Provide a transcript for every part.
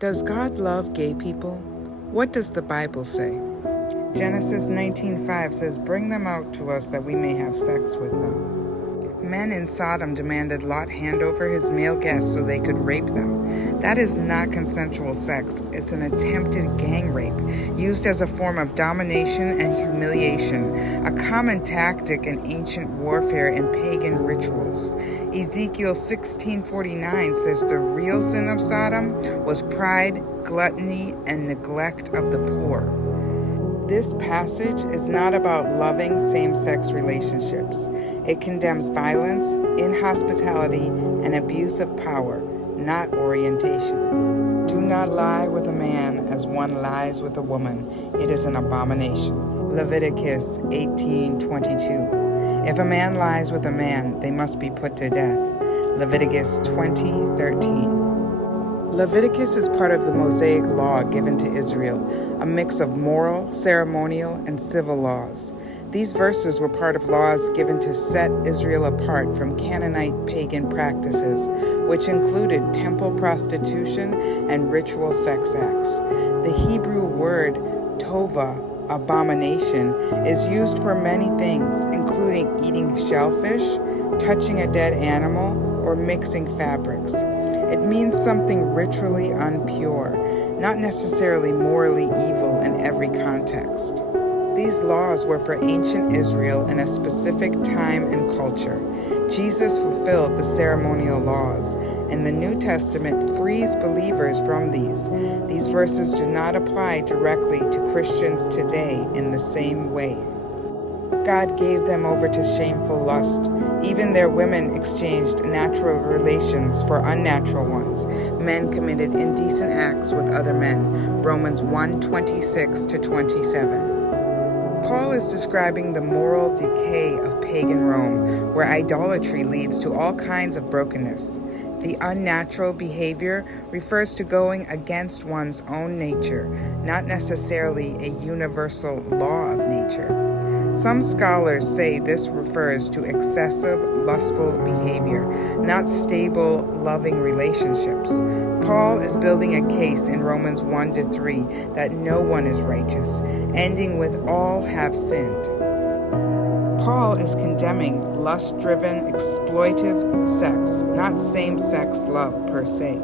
Does God love gay people? What does the Bible say? Genesis 19:5 says, "Bring them out to us that we may have sex with them." Men in Sodom demanded Lot hand over his male guests so they could rape them. That is not consensual sex. It's an attempted gang rape, used as a form of domination and humiliation, a common tactic in ancient warfare and pagan rituals. Ezekiel 16:49 says the real sin of Sodom was pride, gluttony, and neglect of the poor. This passage is not about loving same-sex relationships. It condemns violence, inhospitality, and abuse of power, not orientation. Do not lie with a man as one lies with a woman. It is an abomination. Leviticus 18:22. If a man lies with a man, they must be put to death. Leviticus 20:13. Leviticus is part of the Mosaic Law given to Israel, a mix of moral, ceremonial, and civil laws. These verses were part of laws given to set Israel apart from Canaanite pagan practices, which included temple prostitution and ritual sex acts. The Hebrew word tova, abomination, is used for many things, including eating shellfish, touching a dead animal, or mixing fabrics. It means something ritually unpure, not necessarily morally evil in every context. These laws were for ancient Israel in a specific time and culture. Jesus fulfilled the ceremonial laws, and the New Testament frees believers from these. These verses do not apply directly to Christians today in the same way. God gave them over to shameful lust. Even their women exchanged natural relations for unnatural ones. Men committed indecent acts with other men. Romans 1:26-27. Paul is describing the moral decay of pagan Rome, where idolatry leads to all kinds of brokenness. The unnatural behavior refers to going against one's own nature, not necessarily a universal law of nature. Some scholars say this refers to excessive, lustful behavior, not stable, loving relationships. Paul is building a case in Romans 1-3 that no one is righteous, ending with all have sinned. Paul is condemning lust-driven, exploitive sex, not same-sex love per se.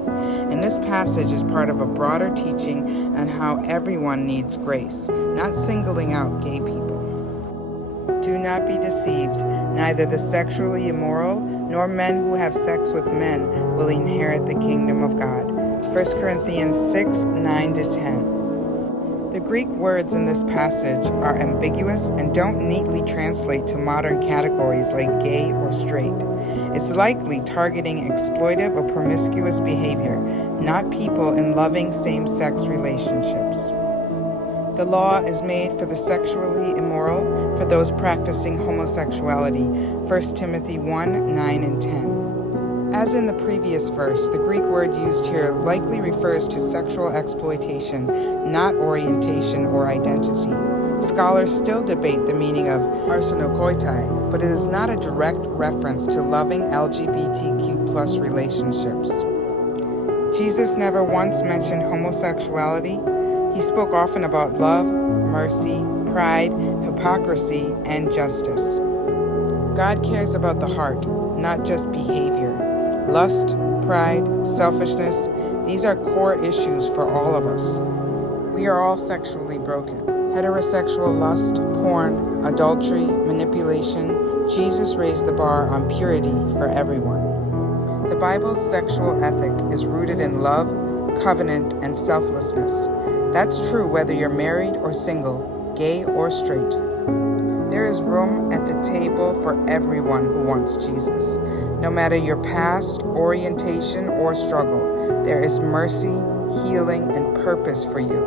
And this passage is part of a broader teaching on how everyone needs grace, not singling out gay people. Do not be deceived. Neither the sexually immoral nor men who have sex with men will inherit the kingdom of God. 1 Corinthians 6:9-10. The Greek words in this passage are ambiguous and don't neatly translate to modern categories like gay or straight. It's likely targeting exploitive or promiscuous behavior, not people in loving same-sex relationships. The law is made for the sexually immoral, for those practicing homosexuality, 1 Timothy 1:9-10. As in the previous verse, the Greek word used here likely refers to sexual exploitation, not orientation or identity. Scholars still debate the meaning of arsenokoitai, but it is not a direct reference to loving LGBTQ+ relationships. Jesus never once mentioned homosexuality. He spoke often about love, mercy, pride, hypocrisy, and justice. God cares about the heart, not just behavior. Lust, pride, selfishness, these are core issues for all of us. We are all sexually broken. Heterosexual lust, porn, adultery, manipulation. Jesus raised the bar on purity for everyone. The Bible's sexual ethic is rooted in love, covenant, and selflessness. That's true whether you're married or single, gay or straight. There is room at the table for everyone who wants Jesus. No matter your past, orientation, or struggle, there is mercy, healing, and purpose for you.